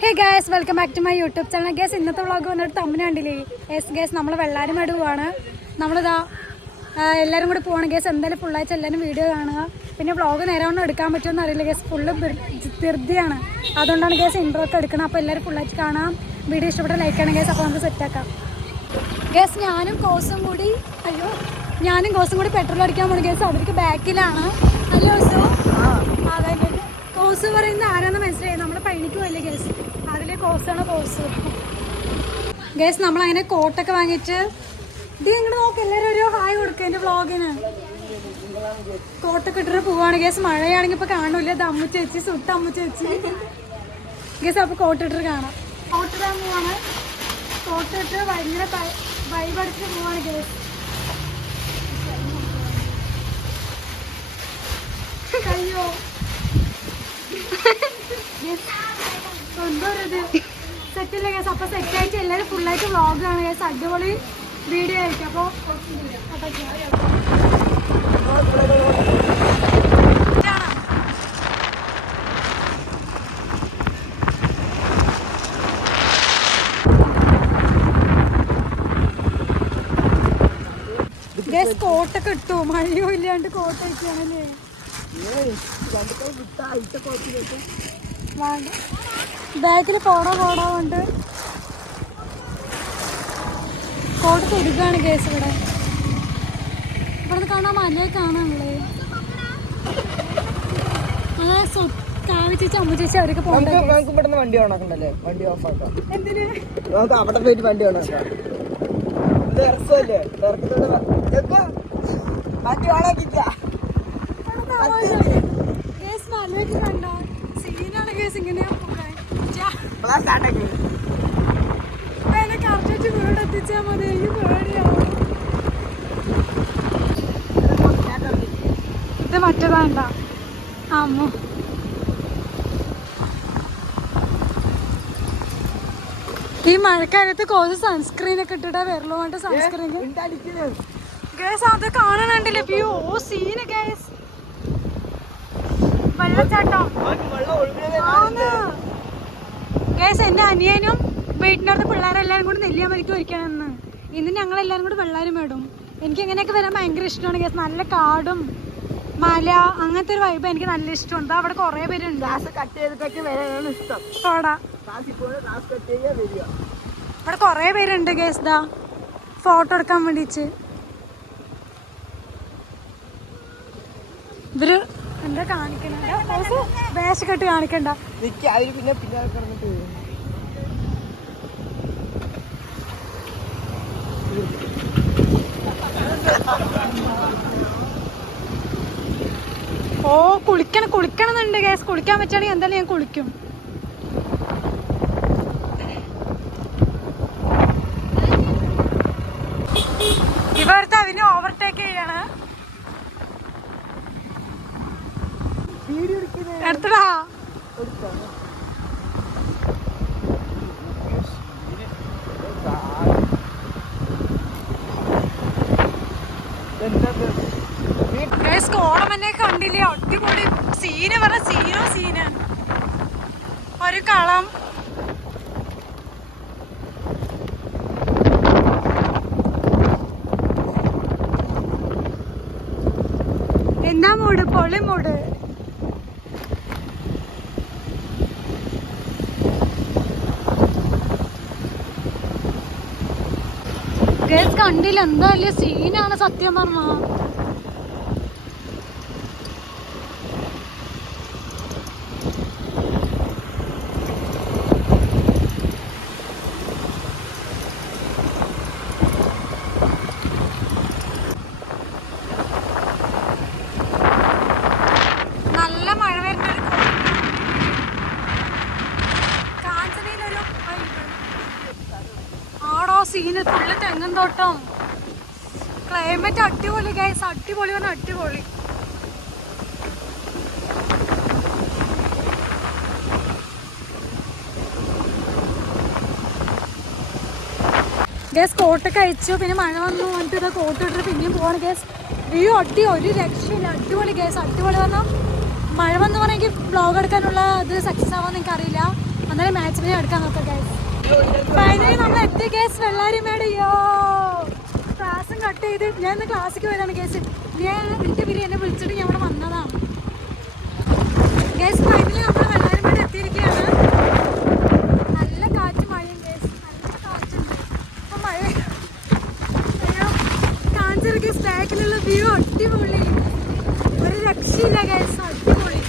Hey guys, welcome back to my YouTube channel. Guys, ഇന്നത്തെ vlog വന്നിട്ട് തമ്മിൽ കണ്ടില്ലേ? യെസ് ഗൈസ്, നമ്മൾ വെള്ളാരമേട് പോവാണ്. നമ്മളിതാ എല്ലാവരും കൂടി പോവാണ് ഗൈസ്. എന്തായാലും ഫുള്ളായിട്ട് എല്ലാവരും വീഡിയോ കാണുക. പിന്നെ വ്ളോഗ് നേരവണ്ണം എടുക്കാൻ പറ്റുമെന്ന് അറിയില്ല ഗൈസ്, ഫുള്ള് ധൃതിയാണ്. അതുകൊണ്ടാണ് ഗൈസ് ഇൻട്രോ ഒക്കെ എടുക്കണം. അപ്പോൾ എല്ലാവരും ഫുള്ളായിട്ട് കാണാം. വീഡിയോ ഇഷ്ടപ്പെട്ട ലൈക്ക് ആണ് ഗൈസ്. അപ്പോൾ നമുക്ക് സെറ്റാക്കാം ഗൈസ്. ഞാനും കോസും കൂടി പെട്രോൾ അടിക്കാൻ പോകണം ഗൈസ്. അവർക്ക് ബാക്കിലാണ്. നല്ല ദിവസവും അതായത് കോസ് പറയുന്നത് ആരാന്ന് മനസ്സിലായി. നമ്മുടെ പഴനിക്ക് പോയില്ലേ ഗേസ്, അതിലെ കോസാണ് കോസ്. ഗേസ്, നമ്മളങ്ങനെ കോട്ടൊക്കെ വാങ്ങിയിട്ട് ഇത് ഇങ്ങോട്ട് നോക്ക്, എല്ലാവരും ഒരു ഹായ് കൊടുക്കുക എൻ്റെ വ്ളോഗിന്. കോട്ടൊക്കെ ഇട്ടിട്ട് പോവാണ് ഗേസ്. മഴയാണെങ്കിൽ ഇപ്പോൾ കാണൂല. ഇത് അമ്മ ചേച്ചി സുട്ട അമ്മ ചേച്ചി ഗേസ്. അപ്പോൾ കോട്ടിട്ട് കാണാം. കോട്ടിടാൻ പോവാണ്. കോട്ടിട്ട് ഭയങ്കര വൈബടിച്ചിട്ട് പോവാണ് ഗേസ്. കയ്യോ എന്തോ ഒരു സെറ്റില്ല കേസ്. അപ്പൊ സെറ്റായിട്ട് എല്ലാവരും ഫുള്ളായിട്ട് വ്ളോഗാണ് കേസ്. അടിപൊളി വീഡിയോ ആയിരിക്കും. അപ്പോൾ ഗേസ് കോട്ടൊക്കെ ഇട്ടു. മഴയോ ഇല്ലാണ്ട് കോട്ട ഇട്ടാണല്ലേ. ബാക്കിൽ പോടാ കൊണ്ട് കോട്ട് തൊടുകയാണ് കേസ്. ഇവിടെ കാണാൻ മലയെ കാണാനുള്ളേ. അങ്ങനെ കാവിച്ചേച്ചി അമ്മ ചേച്ചി അവരൊക്കെ പോകണ്ടേ. വണ്ടി ഓണാക്കണ്ടല്ലേ? വണ്ടി ഓഫ് ആക്കാം. എന്തിന്? നമുക്ക് അവിടെ പോയിട്ട് വണ്ടി ഓണാക്കാം. വണ്ടി ഓണാക്കില്ല. മലയൊക്കെ കണ്ടോ? സീനാണ് കേസ്. ഇങ്ങനെയാ എന്നെ കറക്റ്റ് വീട് എത്തിച്ചാൽ മതി. എനിക്ക് പേടിയാവും. ഇത് മറ്റേതാണ്ട അമ്മ. ഈ മഴക്കാലത്ത് കുറച്ച് സൺസ്ക്രീൻ ഒക്കെ ഇട്ടിട്ടാ വരല്ലോ. വേണ്ട സൺസ്ക്രീൻ ഗേസ്. അത് കാണാനുണ്ടല്ലേ വ്യൂ. ഓ സീന് ഗേസ്. വെള്ളച്ചാട്ടം ഗേസ്. എൻ്റെ അനിയനും വീട്ടിനടുത്ത് പിള്ളേരെല്ലാവരും കൂടി നെല്ലിയാമ്പതിക്ക് ഒരിക്കണമെന്ന്. ഇന്ന് ഞങ്ങളെല്ലാവരും കൂടി വെള്ളാരമേടും. എനിക്ക് ഇങ്ങനെയൊക്കെ വരാൻ ഭയങ്കര ഇഷ്ടമാണ് ഗേസ്. നല്ല കാടും മല അങ്ങനത്തെ ഒരു വൈബ് എനിക്ക് നല്ല ഇഷ്ടമുണ്ട്. അവിടെ കുറേ പേരുണ്ട്. അവിടെ കുറേ പേരുണ്ട് ഗേസ്. ദാ ഫോട്ടോ എടുക്കാൻ വേണ്ടിച്ച് ഇവര് എന്താ കാണിക്കണ വേഷ കെട്ട് കാണിക്കണ്ട. ഓ കുളിക്കണമെന്നുണ്ട് ഗേസ്. കുളിക്കാൻ പറ്റുകയാണെങ്കിൽ എന്തായാലും ഞാൻ കുളിക്കും. ഇവിടുത്തെ അവന് ഓവർടേക്ക് ചെയ്യാണ്. എടുത്തടാ. കോളം എന്നെ കണ്ടില്ലേ? അടിപൊളി സീന് പറ. സീന് ഒരു കളം. എന്നാ മൂട്? പൊളി മൂട്. ഗേസ് കണ്ടില്ല? എന്താ വലിയ സീനാണ് സത്യം പറഞ്ഞ. നല്ല മഴ വരുന്ന ആടോ സീന്. ഫുള്ള് തെങ്ങും തോട്ടം. ക്ലൈമറ്റ് അടിപൊളി ഗൈസ്. അടിപൊളി പറഞ്ഞാൽ അടിപൊളി. ഗേസ് കോട്ടൊക്കെ അയച്ചു. പിന്നെ മഴ വന്നു പറഞ്ഞിട്ട് ഇതാ കോട്ട് ഇട്ടിട്ട് പിന്നെയും പോവാണ് ഗേസ്. വ്യൂ ഒരു രക്ഷയില്ല. അടിപൊളി ഗേസ്. അടിപൊളി പറഞ്ഞാൽ മഴ വന്ന് പറഞ്ഞെങ്കിൽ വ്ളോഗ് എടുക്കാനുള്ള ഇത് സക്സസ് ആവാന്ന് എനിക്കറിയില്ല. എന്നാലും മാച്ചിനെ എടുക്കാൻ നോക്കാം ഗൈസ്. ഫൈനലി നമ്മൾ എത്തി ഗൈസ് വെള്ളാരിമേട്. യോ ക്ലാസ്സും കട്ട് ചെയ്ത് ഞാൻ ഇന്ന് ക്ലാസ്സിക്ക് പോയതാണ് ഗൈസ്. ഞാൻ എൻ്റെ പേര് എന്നെ വിളിച്ചിട്ട് ഞാൻ ഇവിടെ വന്നതാണ് ഗൈസ്. ഫൈനലി നമ്മൾ വെള്ളാരിമേട് എത്തിയിരിക്കുകയാണ്. നല്ല കാറ്റും മഴയും ഗൈസ്, നല്ല കാറ്റുണ്ട്. അപ്പം മഴ കാഞ്ചർ ഗൈസ്. ബാക്കിലുള്ള വ്യൂ അടിപൊളി, ഒരു രക്ഷയില്ല ഗൈസ്, അടിപൊളി.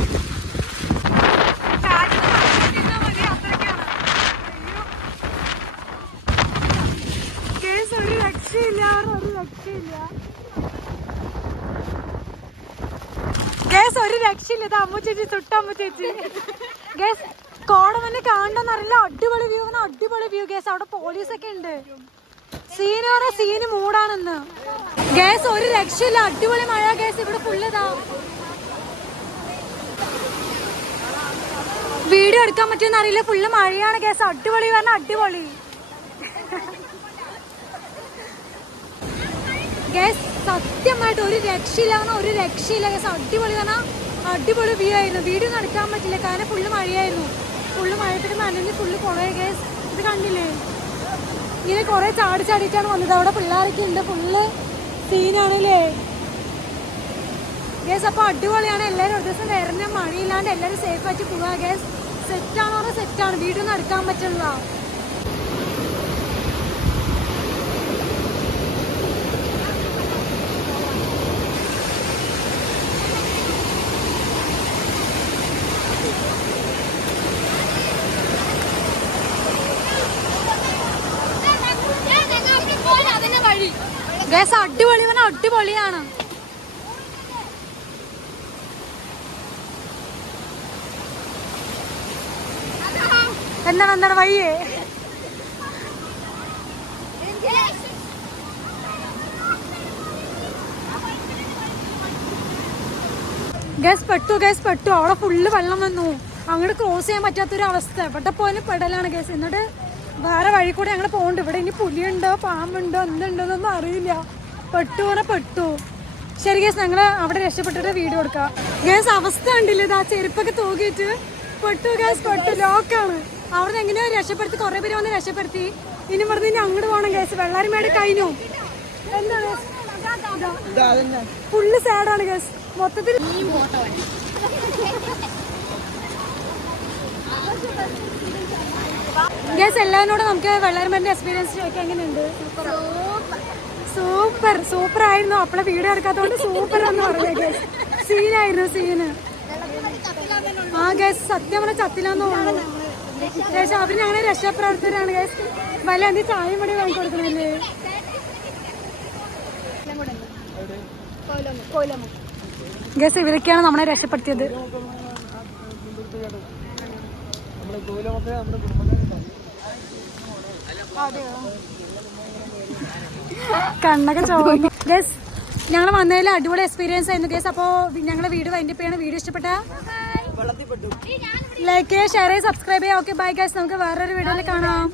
ഒരു രക്ഷയില്ല, ഒരു രക്ഷയില്ല ഗേസ്, ഒരു രക്ഷയില്ല. ഇത് അമ്മു ചേച്ചി, തൊട്ടമ്മു ചേച്ചി ഗേസ്. കോടമഞ്ഞ് കാണണമെന്നറിയില്ല, അടിപൊളി വ്യൂ, അടിപൊളി വ്യൂ ഗേസ്. അവിടെ പോലീസൊക്കെ ഉണ്ട്. സീന് പറഞ്ഞ സീന് മൂടാണെന്ന് ഗേസ്, ഒരു രക്ഷയില്ല, അടിപൊളി മഴ ഗേസ്. ഇവിടെ ഫുള്ളിതാ വീഡിയോ എടുക്കാൻ പറ്റുമെന്ന് അറിയില്ല, ഫുള്ള് മഴയാണ് ഗേസ്. അടിപൊളി പറഞ്ഞ അടിപൊളി ഗേസ്. സത്യമായിട്ട് ഒരു രക്ഷയില്ല, ഒരു രക്ഷയില്ല ഗേസ്. അടിപൊളി പറഞ്ഞാൽ അടിപൊളി വ്യൂ ആയിരുന്നു. വീഡിയോ ഒന്നും എടുക്കാൻ പറ്റില്ല, കാരണം ഫുള്ള് മഴയായിരുന്നു. ഫുള്ള് മഴത്തിന് നനഞ്ഞ് ഫുള്ള് കുറേ ഗേസ്. ഇത് കണ്ടില്ലേ, ഇങ്ങനെ കുറേ ചാടി ചാടിയിട്ടാണ് വന്നത്. അവിടെ പിള്ളേരൊക്കെ ഉണ്ട്, ഫുള്ള് സീനാണല്ലേ ഗേസ്. അപ്പോൾ അടിപൊളിയാണ്. എല്ലാവരും ഒരു ദിവസം വരണ, മഴയില്ലാണ്ട് എല്ലാവരും സേഫായിട്ട് പോവുക ഗേസ്. സെറ്റാണോ പറഞ്ഞാൽ സെറ്റാണ്, വീഡിയോ ഒന്നും എടുക്കാൻ പറ്റില്ല. ഗേസ് അടിപൊളി പറഞ്ഞാൽ അടിപൊളിയാണ്. എന്താണ് വയ്യേ ഗേസ്? പെട്ടു. അവിടെ ഫുള്ള് വെള്ളം വന്നു, അങ്ങോട്ട് ക്രോസ് ചെയ്യാൻ പറ്റാത്തൊരു അവസ്ഥ. എവിടെ പോലും പെടലാണ് ഗേസ്. എന്നിട്ട് വേറെ വഴി കൂടെ ഞങ്ങൾ പോകുന്നുണ്ട്. ഇവിടെ ഇനി പുലിയുണ്ടോ പാമ്പുണ്ടോ എന്തുണ്ടോന്നൊന്നും അറിയില്ല. പെട്ടു. ശരി ഗേസ്, ഞങ്ങൾ അവിടെ രക്ഷപ്പെട്ടിട്ട് വീഡിയോ കൊടുക്കാം ഗേസ്. അവസ്ഥ ഉണ്ടില്ല, ഇതാ ചെരുപ്പൊക്കെ തൂക്കിയിട്ട് പെട്ടു ഗേസ്. ലോക്കാണ്. അവിടെ എങ്ങനെയോ രക്ഷപ്പെടുത്തി, കുറേ പേര് വന്ന് രക്ഷപ്പെടുത്തി. ഇനി പറഞ്ഞ് ഇനി അങ്ങോട്ട് പോകണം ഗേസ്. വെള്ളാരിമേട് കഴിഞ്ഞു. എന്താ ഫുള്ള് സാഡാണ് ഗേസ് മൊത്തത്തിൽ. ഗേസ് എല്ലാവരോടും നമുക്ക് വെള്ളാരിമേടിന്റെ എക്സ്പീരിയൻസ് ചോദിക്കാൻ എങ്ങനെയുണ്ട്? സൂപ്പർ ആയിരുന്നു. അപ്പോളെ വീഡിയോ എടുക്കാത്തതുകൊണ്ട് സൂപ്പർ എന്ന് പറയാം ഗേസ്. സീന് ആ ഗേസ്. സത്യം പറഞ്ഞാൽ ചത്തില്ലാന്ന് തോന്നുന്നു ഗേസ്. അവര് ഞങ്ങളെ രക്ഷാപ്രവർത്തകരാണ് ഗേസ്. വല്ല എന്ത് ചായം പടി വാങ്ങി കൊടുക്കണല്ലേ ഗേസ്. ഇവരൊക്കെയാണ് നമ്മളെ രക്ഷപ്പെടുത്തിയത്. കണ്ണൊക്കെ ചോദിക്കും ഗേസ്. ഞങ്ങൾ വന്നതിൽ അടിപൊളി എക്സ്പീരിയൻസ് ആയിരുന്നു ഗേസ്. അപ്പോൾ ഞങ്ങളുടെ വീഡിയോ വൈൻഡപ്പ് ചെയ്യണം. വീഡിയോ ഇഷ്ടപ്പെട്ട ലൈക്ക് ചെയ്യുക, ഷെയർ ചെയ്യുക, സബ്സ്ക്രൈബ് ചെയ്യുക. ഓക്കെ ബൈ ഗേസ്, നമുക്ക് വേറൊരു വീഡിയോയിൽ കാണാം.